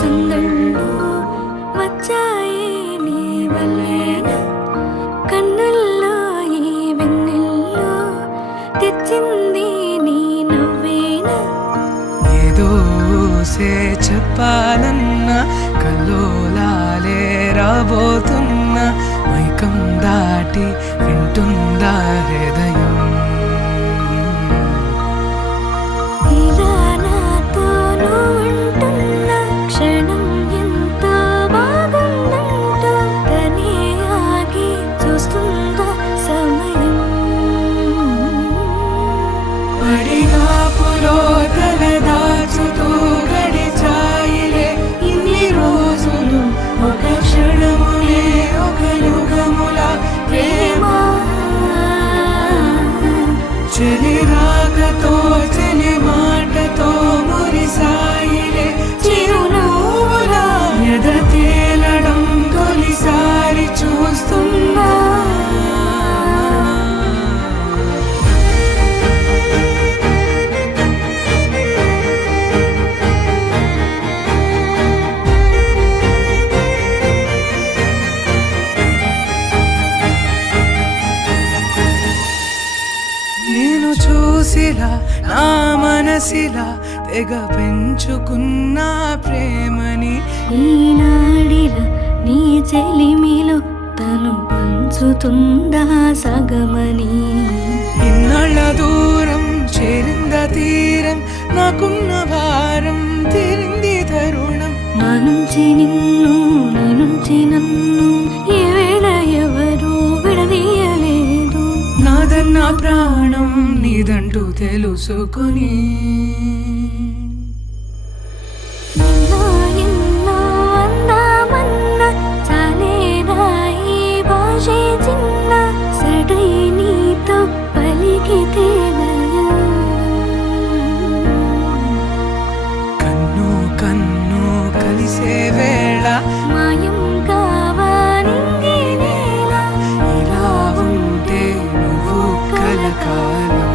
సందళ్ళు వచ్చాయి నీ వల్లేనా కన్నుల్లో ఈ వెన్నెల్లో తెచ్చింది నీ నవ్వేనా ఏదో చెప్పాలన్నా కల్లోలాలే రాబోతున్నా మైకం దాటి వింటుందా హృదయం ఇలా నాతో నువ్వుంటున్న క్షణం ఎంతో బాగుందంటూ తనే ఆగి చూస్తుందా సమయం పడిగాపులో తల దాచుతూ గడిచాయిలే ఇన్ని రోజులు ఒక క్షణములే ఒక యుగముల ప్రేమ చెలి రాగతో చెలి మాటతో మురిసాయిలే చిరునవ్వులా ఎద తేలడం తొలిసారి చూస్తున్నా నేను చూసిలా నా మనసిలా తెగ పెంచుకున్న ప్రేమని ఈనాడిలా నీ చెలిమిలో తను పంచుతుందా సగమని ఇన్నాళ్ళ దూరం చేరింద తీరం నాకున్న భారం తీరింది తరుణం నా నుంచి నిన్ను నీ నుంచి నన్ను ఈ వేళ ఎవరు విడదీయలేదు నాదన్న ప్రాణం నీదంటూ తెలుసుకుని ఎన్నో ఎన్నో అందామన్న చాలేనా ఈ భాషే చిన్న సడై నీతో పలికితే నయం. కన్ను కన్ను కలిసే వేళ మాయం కావాలింగి నేల ఇలా ఉంటే నువ్వు కలకాలం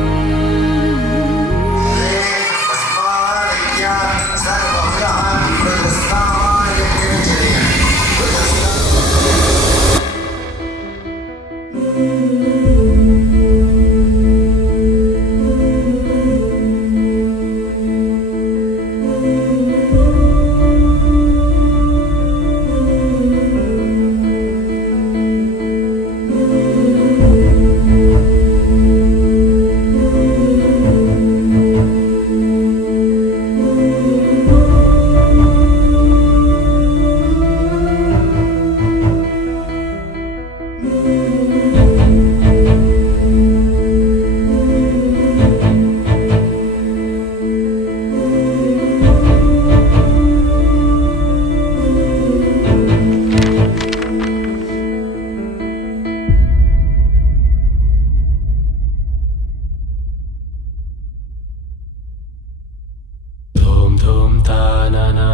Dhum ta na na,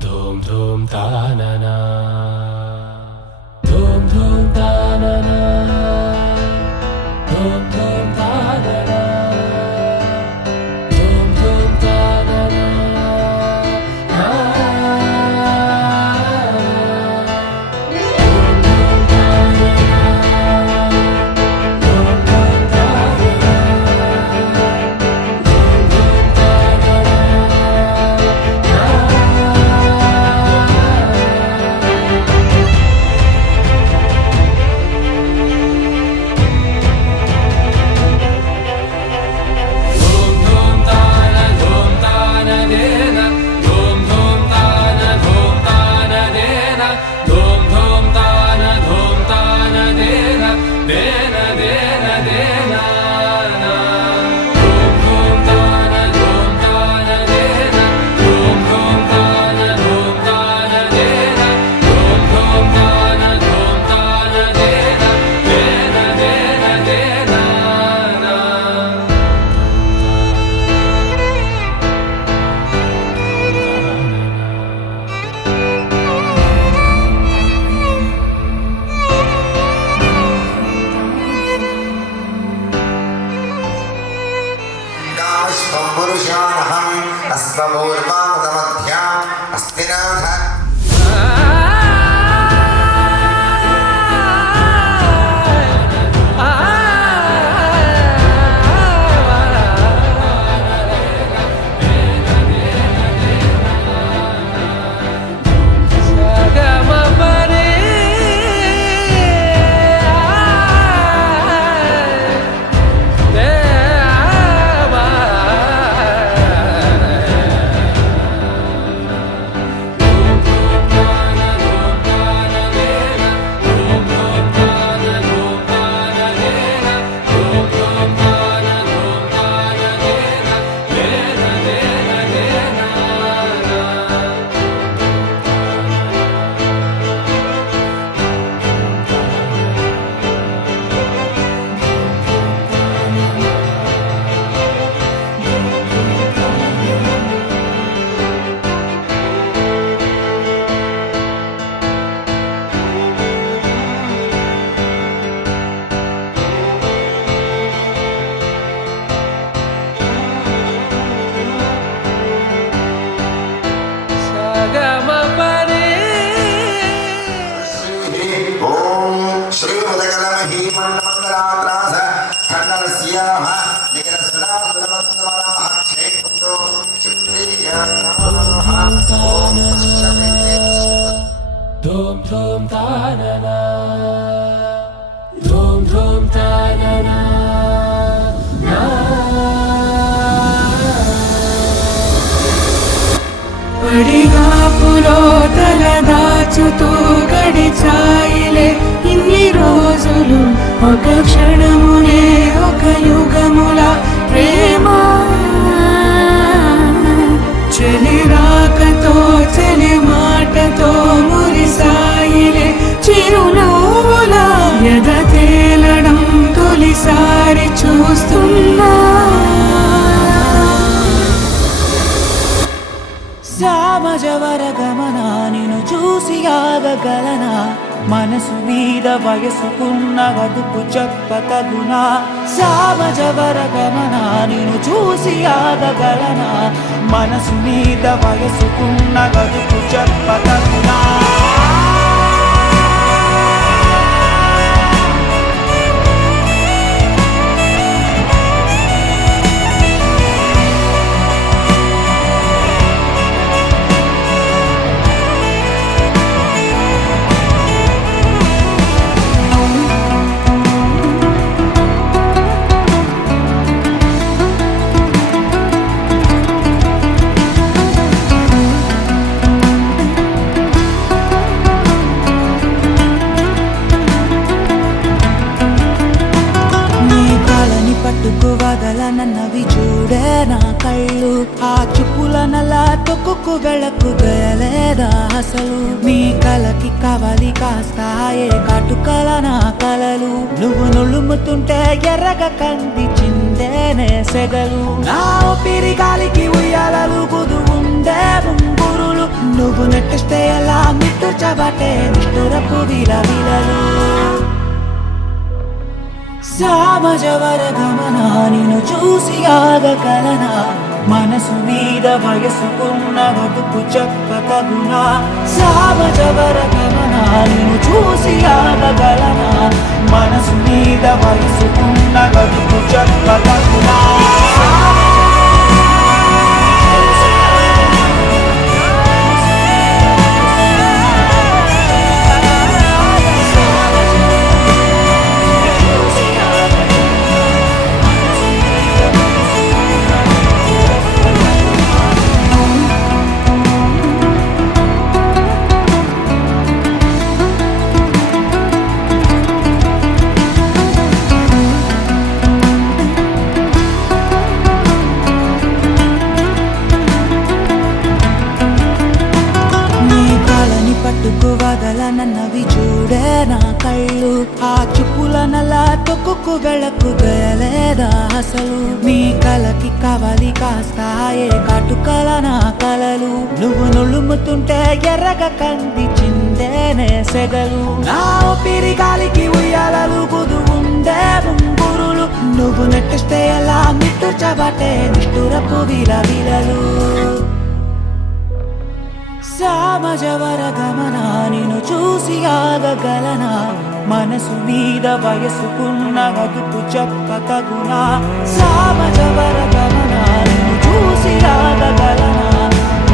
dhum ta na na, dhum ta na na, dhum ta na na, पुरुषानहं हस्तपूर्वामदमध्या వినోద ఓం శ్రీ ఉదగలమహీ మండమంగళాత్రాస ఖండనస్యామ నికరస్రాసురమందవరాహ క్షేత్రంతో శుక్రియనాః ఓం తస్సమితి Dum dum ta na na, dum dum ta na na, na. పడిగాపులో తల దాచుతూ గడిచాయిలే ఇన్ని రోజులు ఒక క్షణమునే ఒక యుగముల ప్రేమ చెలి రాకతో చెలి మాటతో మురిసాయిలే చిరునవ్వుల ఎద తేలడం తొలిసారి చూస్తున్నా సామజవర గమన నిన్ను చూసి ఆగగలనా మనసు మీద వయసుకున్న వదుపు చెప్పతగునా సామజవర గమన నిన్ను చూసి ఆగగలనా మనసు మీద వయసుకున్న వదుపు చెప్పతగునా పట్టుకు వదలనన్నవి చూడే నా కళ్ళు ఆ చుప్పుల నల్లా తొక్కుకు వెళ్ళకు గయలేదా అసలు నీ కలకి కవలి కాస్తాయే కాటుకల నా కలలు నువ్వు నులుముతుంటే ఎర్రగ కంది చిందేనే సెగలు నా ఊపిరి గాలికి ఉయ్యాలలు కుదు ఉండే ముంగురులు నువ్వు నెట్టిస్తే ఎలా నిట్టుచబట్టే నిష్ఠురపు విలవిలలు సామజవర గమన నిన్ను చూసి ఆగగలనా మనసు మీద వయసుకున్న వదుపు చెప్పతగునా సామజవర గమన నిన్ను చూసి ఆగగలనా మనసు మీద వయసుకున్న వదుపు చెప్పతగునా పట్టుకు వదలనన్నవి చూడే నా కళ్ళు ఆ చుప్పుల నల్లా తొక్కుకు వెళ్ళకు గయలేదా అసలు నీ కలకి కవలి కాస్తాయే కాటుకల నా కలలు నువ్వు నులుముతుంటే ఎర్రగ కంది చిందేనే సెగలు నా ఊపిరి గాలికి ఉయ్యాలలు కుదు ఉండే ముంగురులు నువ్వు నెట్టిస్తే ఎలా నిట్టుచబట్టే నిష్ఠురపు విలవిలలు సామజవర గమన నిన్ను చూసి ఆగగలనా మనసు మీద వయసుకున్న అదుపు చెప్పతగునా సామజవర గమన నిన్ను చూసి ఆగగలనా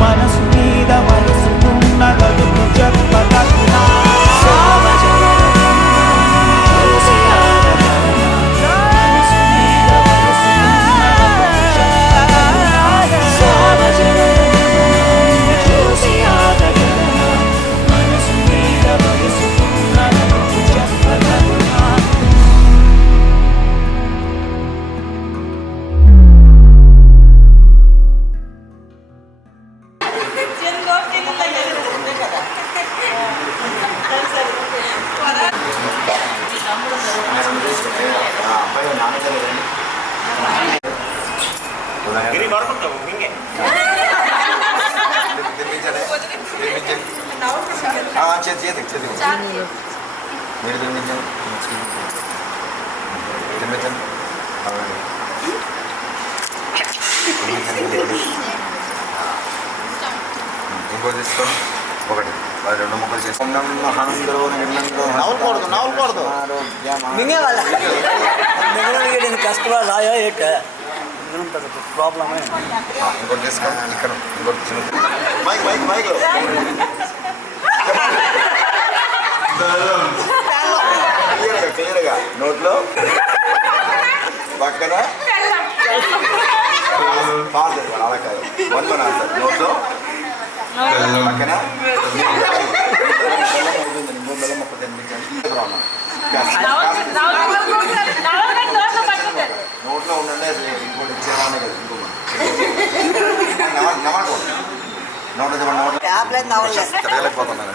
మనసు మీద వయసుకున్న అదుపు చెప్పతగునా సామజవర గమన నిన్ను చూసి ఆగగలనా మనసు మీద వయసుకున్న అదుపు చెప్పతగునా సామజవర ఇంకో తీసుకోండి ఒకటి 2 ముక్కలు చేసుకున్నాం నవ్వకూడదు మింగే వాళ్ళ కష్టపడాలి రాయో ఏట ప్రాబ్లమే ఇంకోటి తీసుకోండి ఇక్కడ ఇంకోటి చిన్న మైక్ క్లియర్గా నోట్లో పక్కన పాస్ అలా కాదు 1 ఆన్సర్ నోట్లో పక్కన బెల్లం మొక్క తినిపించండి నోట్లో ఉండండి ఇంకోటి ఇచ్చేవాళ్ళే కదా ఇంకో నవ్వకూడదు నోట్లో తిరగలేకపోతున్నాను